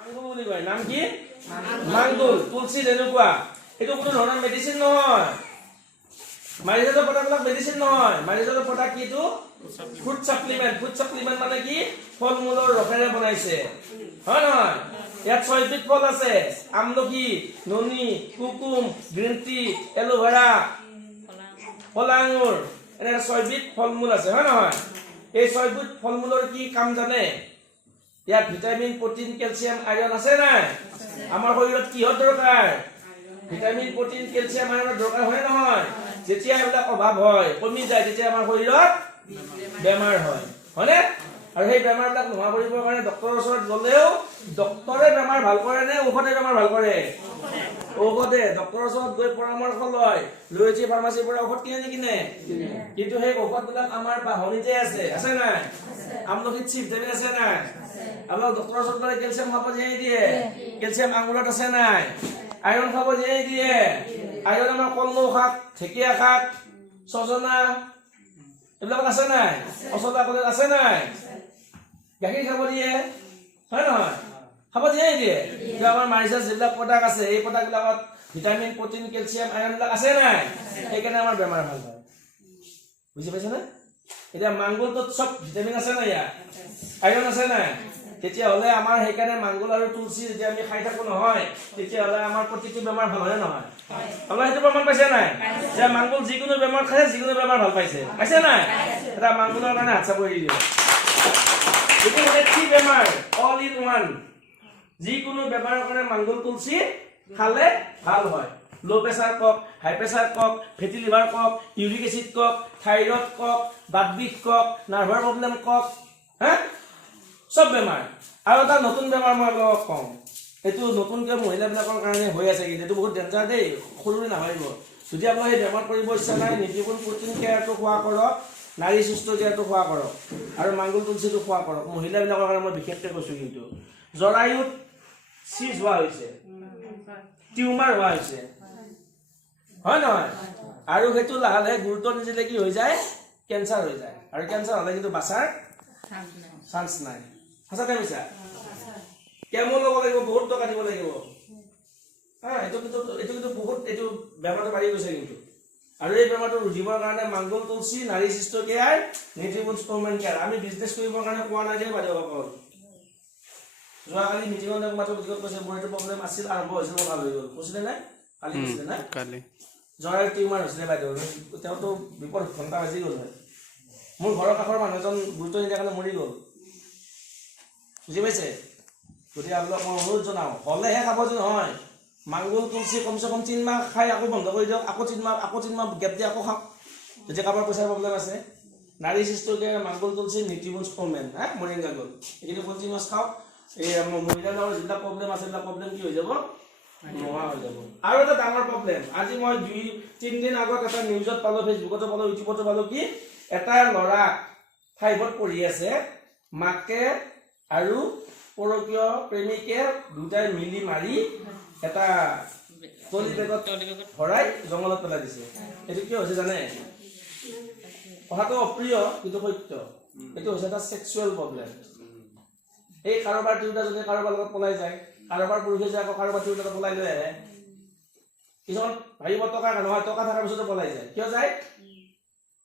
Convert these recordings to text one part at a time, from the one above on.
মাংগুল বুলি কয় নাম কি মাংগুল তুলসী তেনেকুৱা এটো কোনো ধৰণৰ মেডিচিন নহয় মাৰিজাতৰ পটাবিলাক মেডিচিন নহয় মাৰিজাতৰ পটা কিটো ফুড সাপ্লিমেন্ট মানে কি ফল মূলৰ ৰসেৰে বনাইছে হয় নহয় ইয়াত 6 বিধ ফল আছে আমলখি ননি কুকুম গ্ৰীণ টি এলোভেৰা কলা আঙুৰ এনে 6 বিধ ফল মূল আছে হয় নহয় এই 6 বিধ ফল মূলৰ কি কাম জানে ইয়াত ভিটামিন প্ৰটিন ক্যালসিয়াম আয়ৰন আছে নাই আমাৰ শৰীৰত কিহৰ দৰকাৰ ভিটামিন প্ৰটিন ক্যালসিয়াম আয়ৰণৰ দৰকাৰ হয় নহয় যেতিয়া এইবিলাক অভাৱ হয় কমি যায় তেতিয়া আমাৰ শৰীৰত বেমাৰ হয় হয়নে আৰু সেই বেমাৰবিলাক নোহোৱা কৰিবৰ কাৰণে ডক্টৰৰ ওচৰত গলেও ডক্টৰে বেমাৰ ভাল কৰে নে ঔষধে বেমাৰ ভাল কৰে ঔষধে ডক্টৰৰ ওচৰত গৈ পৰামৰ্শ লয় লৈছি ফাৰ্মাসীৰ পৰা ঔষধ কিনে কিন্তু সেই ঔষধবিলাক আমাৰ বাহনিতে আছে নাই আমলখিত চি ভিটামিন আছে নাই আমাৰ ডক্টৰৰ ওচৰত গলে ক্যালসিয়াম খাব দিয়ে ক্যালসিয়াম আঙুৰত আছে নাই আয়ৰন খাব দিয়ে আয়ৰন আমাৰ কলমৌ শাক ঢেকীয়া শাক সজনা এইবিলাক আছে নাই অসলা কলে আছে নাই গাখীৰ খাব দিয়ে হয় নহয় খাব দিয়ে আমাৰ মাৰিজাত যিবিলাক প্ৰডাক্ট আছে এই প্ৰডাক্টবিলাকত ভিটামিন প্ৰটিন ক্যালসিয়াম আয়ৰন বিলাক আছে নাই সেইকাৰণে আমাৰ বেমাৰ ভাল হয় বুজি পাইছা না এতিয়া মাংগুলটোত সব ভিটামিন আছে নাই ইয়াত আয়ৰন আছে নাই তেতিয়া হলে আমাৰ সেইকাৰণে মাংগুল আৰু তুলসী যদি আমি খাই থাকো নহয় তেতিয়া হলে আমাৰ প্ৰতিটো বেমাৰ ভাল হয় নহয় আমাৰ সেইটো প্ৰমাণ পাইছে নাই যে মাংগুল যিকোনো বেমাৰ খায় যিকোনো বেমাৰ ভাল পাইছে নাই এটা মাংগুলৰ কাৰণে হাত চাপৰি দিও এইটো কি বেমাৰ অল ইন ওয়ান যিকোনো বেমাৰৰ কাৰণে মাংগুল তুলসী খালে ভাল হয় লো প্ৰেসাৰ কক হাই প্ৰেসাৰ কক ফেটি লিভাৰ কক ইউৰিক এসিড কক থাইৰয়েড কক বাতবিষ কক নাৰ্ভাৰ প্ৰব্লেম কক হা সব বেমাৰ আৰু এটা নতুন বেমাৰ মই আপোনাক কম এটো নতুনকৈ মহিলাবিলাকৰ কাৰণে হৈ আছে কিন্তু এটো বহুত ডেঞ্জাৰ দেই সৰুৰে নাভাবিব যদি আপোনাৰ এই বেমাৰ কৰিব ইচ্ছা নাই নিউট্ৰিগুণ প্ৰটিন কেয়াৰটো খোৱা কৰক নাৰী সুস্থ কেয়াৰটো খোৱা কৰক আৰু মাংগুল তুলসীটো খোৱা কৰক মহিলাবিলাকৰ কাৰণে মই বিশেষকৈ কৈছো কিন্তু জৰায়ুত সিজ হোৱা হৈছে টিউমাৰ হোৱা হৈছে হয় নহয় আৰু হেতু লাহে গুৰুত্ব নিদিলে কি হৈ যায় কেন্সাৰ হৈ যায় আৰু কেন্সাৰ হলে কিন্তু বাছাৰ চান্স নাই হাসাতে মিছা কেমো লব লাগিব বহুত টকা দিব লাগিব হ্যাঁ এটো কিন্তু বহুত এটো বেমাৰটো বাঢ়ি গৈছে কিন্তু আৰু এই বেমাৰটো ৰুজিবৰ কাৰণে মাংগুল তুলসী নাৰী সুস্থ কেয়াৰ নিউট্ৰিগুণ স্পৰমেন কেয়াৰ আমি বিজনেছ কৰিবৰ কাৰণে কোৱা নাই যে বাইদেউসকল যোৱাকালি মিটিঙত মাত্ৰ বুজিব কৈছে মোৰ এইটো প্ৰব্লেম আছিল আৰম্ভ হৈছিল ভাল হৈ গ'ল কৈছিলে নাই কালি কৈছিলে না কালি জৰায়ুৰ টিউমাৰ হৈছিলে বাইদেউ তেওঁতো বিপদ ঘণ্টা বাজি গ'ল হয় মোৰ ঘৰৰ কাষৰ মানুহজন গুৰুত্ব নিদিয়াৰ কাৰণে মৰি গ'ল বুজি পাইছে গতিকে আপোনাক মই অনুৰোধ জনাওঁ হলেহে খাব যে নহয় মাংগুল তুলসী কমচে কম 3 মাহ খাই আকৌ বন্ধ কৰি দিয়ক আকৌ 3 মাহ গেপ দি আকৌ খাওক যদি কাৰোবাৰ পইচাৰ প্ৰব্লেম আছে নাৰী সুস্থকে মাংগুল তুলসী নিউট্ৰিগুণ স্পৰমেন হা মৰিংগা গ'ল এইখিনি কন্টিনিউয়াছ খাওক এই মহিলাৰ যিবিলাক প্ৰব্লেম আছে এইবিলাক প্ৰব্লেম কি হৈ যাব নোহোৱা হৈ যাব আৰু এটা ডাঙৰ প্ৰব্লেম আজি মই 2-3 দিন আগত এটা নিউজত পালো ফেচবুকতো পালো ইউটিউবতো পালো কি এটা ল'ৰা 5ত পঢ়ি আছে মাকে আৰু পৰকীয় প্ৰেমিকে দুটাই মিলি মাৰি এটা টলি বেগত ভৰাই জংগলত পেলাই দিছে এটো কি হৈছে জানে কথাটো অপ্ৰিয় কিন্তু সত্য এটো হৈছে এটা সেক্সুৱেল প্ৰব্লেম এই কাৰোবাৰ তিউটাজনে কাৰোবাৰ লগত পলাই যায় কাৰোবাৰ পুৰুষে যায় আকৌ কাৰোবাৰ তিউটাটো পলাই লৈ আহে কিছুমান ভাবিব টকা নহয় টকা থকাৰ পিছতো পলাই যায় কিয় যায়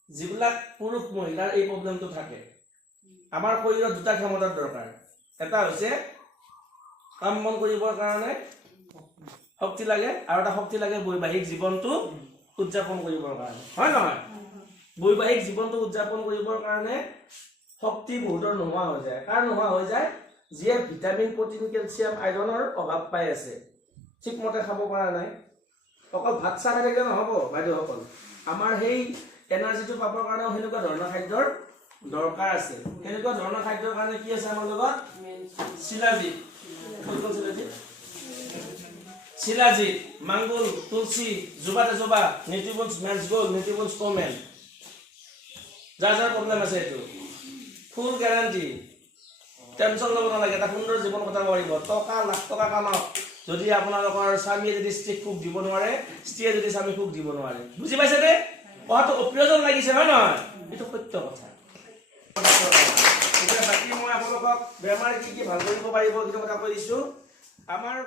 যিবিলাক পুৰুষ মহিলাৰ এই প্ৰব্লেমটো থাকে আমাৰ শৰীৰত দুটা ক্ষমতাৰ দৰকাৰ এটা হৈছে কাম মন কৰিবৰ কাৰণে শক্তি লাগে আৰু এটা শক্তি লাগে বৈবাহিক জীৱনটো উদযাপন কৰিবৰ কাৰণে হয় নহয় বৈবাহিক জীৱনটো উদযাপন কৰিবৰ কাৰণে শক্তি বহুতৰ নোহোৱা হৈ যায় কাৰ নোহোৱা হৈ যায় যিয়ে ভিটামিন প্ৰটিন ক্যালসিয়াম আয়ৰনৰ অভাৱ পাই আছে ঠিকমতে খাব পৰা নাই অকল ভাত চাহ খাই থাকিলে নহব বাইদেউসকল আমাৰ সেই এনাৰ্জিটো পাবৰ কাৰণে হেনেকুৱা ধৰণৰ খাদ্যৰ দৰকাৰ আছে হেনেকুৱা ধৰণৰ খাদ্যৰ কাৰণে কি আছে আমাৰ লগত শিলাজিৎ মাংগুল তুলসী জবা নিউট্ৰিগুণ মেন্স গোল্ড নিউট্ৰিগুণ স্পৰমেন যাৰ প্ৰব্লেম আছে এটো ফুল গ্যাৰান্টি টেনশন লব নালাগে এটা সুন্দৰ জীৱন কটাব পাৰিব টকা লাখ টকা কামাওক যদি আপোনালোকৰ স্বামীয়ে যদি স্ত্ৰীক সুখ দিব নোৱাৰে স্ত্ৰীয়ে যদি স্বামী সুখ দিব নোৱাৰে বুজি পাইছে নে কথাটো অপ্ৰিয়জন লাগিছে হয় নহয় এটো সত্য কথা এতিয়া বাকি মই আপোনালোকক বেমাৰ কি ভাল কৰিব পাৰিব কিটো কথা কৈ দিছো আমাৰ